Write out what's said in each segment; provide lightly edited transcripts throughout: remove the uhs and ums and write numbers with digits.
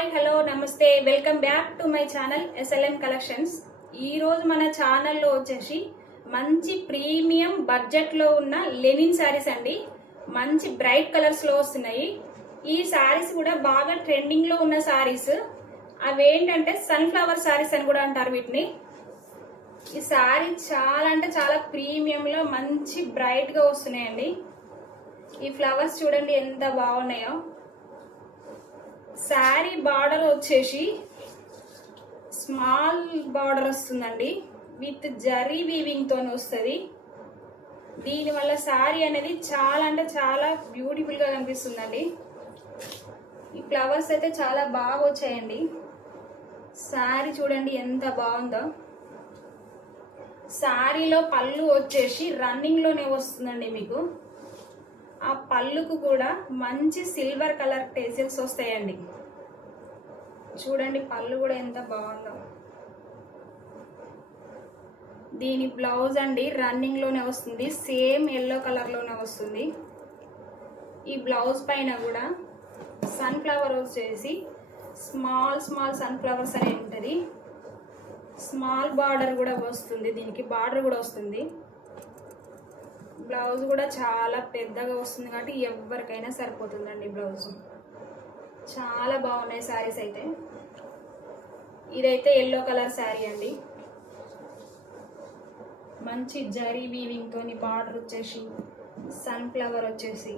Hi hello నమస్తే welcome back to my channel SLM collections. ఈ రోజు మన ఛానల్లో వచ్చేసి మంచి ప్రీమియం బడ్జెట్ లో ఉన్న లెనిన్ శారీస్ అండి. మంచి బ్రైట్ కలర్స్ లో వస్తున్నాయి. ఈ శారీస్ కూడా బాగా ట్రెండింగ్ లో ఉన్న శారీస్. అవేంటంటే సన్ఫ్లవర్ శారీస్ అని కూడా అంటారు వీటిని. ఈ శారీ చాలా అంటే చాలా ప్రీమియం లో మంచి బ్రైట్ గా వస్తున్నాయండి. ఈ ఫ్లవర్స్ చూడండి ఎంత బాగున్నాయో. శారీ బార్డర్ వచ్చేసి స్మాల్ బార్డర్ వస్తుందండి, విత్ జరీ వీవింగ్ తో వస్తుంది. దీనివల్ల శారీ అనేది చాలా అంటే చాలా బ్యూటిఫుల్ గా కనిపిస్తుందండి. ఈ ఫ్లవర్స్ అయితే చాలా బాగా వచ్చాయండి. శారీ చూడండి ఎంత బాగుందో. శారీలో పళ్ళు వచ్చేసి రన్నింగ్ లోనే వస్తుందండి. మీకు ఆ పళ్ళుకు కూడా మంచి సిల్వర్ కలర్ టేసెల్స్ వస్తాయండి. చూడండి పళ్ళు కూడా ఎంత బాగుందో. దీని బ్లౌజ్ అండి రన్నింగ్ లోనే వస్తుంది, సేమ్ ఎల్లో కలర్ లోనే వస్తుంది. ఈ బ్లౌజ్ పైన కూడా సన్ఫ్లవర్ వచ్చేసి స్మాల్ స్మాల్ సన్ఫ్లవర్స్ అనే ఉంటుంది. స్మాల్ బార్డర్ కూడా వస్తుంది, దీనికి బార్డర్ కూడా వస్తుంది. బ్లౌజ్ కూడా చాలా పెద్దగా వస్తుంది కాబట్టి ఎవరికైనా సరిపోతుందండి. బ్లౌజ్ చాలా బాగున్నాయి శారీస్ అయితే. ఇదైతే ఎల్లో కలర్ శారీ అండి. మంచి జరీ వీవింగ్ తోని బార్డర్ వచ్చేసి సన్ఫ్లవర్ వచ్చేసి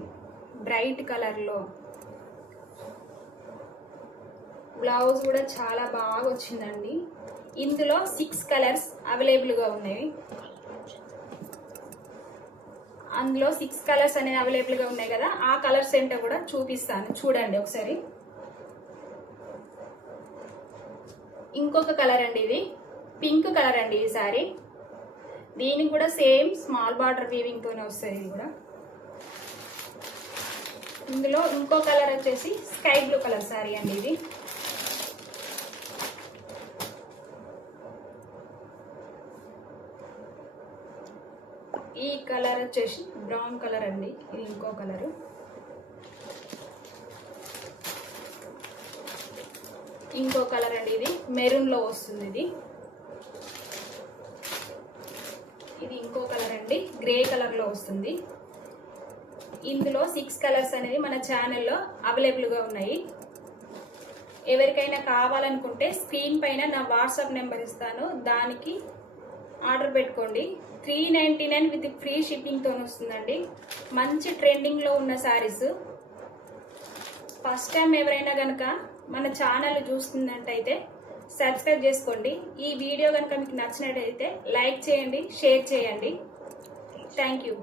బ్రైట్ కలర్లో. బ్లౌజ్ కూడా చాలా బాగా వచ్చిందండి. ఇందులో 6 కలర్స్ అవైలబుల్గా ఉన్నాయి. అందులో 6 కలర్స్ అనేవి అవైలబుల్గా ఉన్నాయి కదా, ఆ కలర్స్ ఏంటో కూడా చూపిస్తాను చూడండి ఒకసారి. ఇంకొక కలర్ అండి, ఇది పింక్ కలర్ అండి. ఈ సారీ దీనికి కూడా సేమ్ స్మాల్ బార్డర్ వీవింగ్ తోనే వస్తుంది. ఇది కూడా ఇందులో ఇంకో కలర్ వచ్చేసి స్కై బ్లూ కలర్ సారీ అండి. ఇది ఈ కలర్ వచ్చేసి బ్రౌన్ కలర్ అండి. ఇది ఇంకో కలరు. ఇంకో కలర్ అండి, ఇది మెరూన్ లో వస్తుంది. ఇది ఇంకో కలర్ అండి, గ్రే కలర్ లో వస్తుంది. ఇందులో 6 కలర్స్ అనేది మన ఛానల్లో అవైలబుల్ గా ఉన్నాయి. ఎవరికైనా కావాలనుకుంటే స్క్రీన్ పైన నా వాట్సాప్ నెంబర్ ఇస్తాను, దానికి ఆర్డర్ పెట్టుకోండి. 399 విత్ ఫ్రీ షిప్పింగ్ తో వస్తుందండి. మంచి ట్రెండింగ్ లో ఉన్న శారీస్. ఫస్ట్ టైం ఎవరైనా కనుక మన ఛానల్ చూస్తున్నట్టయితే సబ్స్క్రైబ్ చేసుకోండి. ఈ వీడియో కనుక మీకు నచ్చినట్టయితే లైక్ చేయండి, షేర్ చేయండి. Thank you.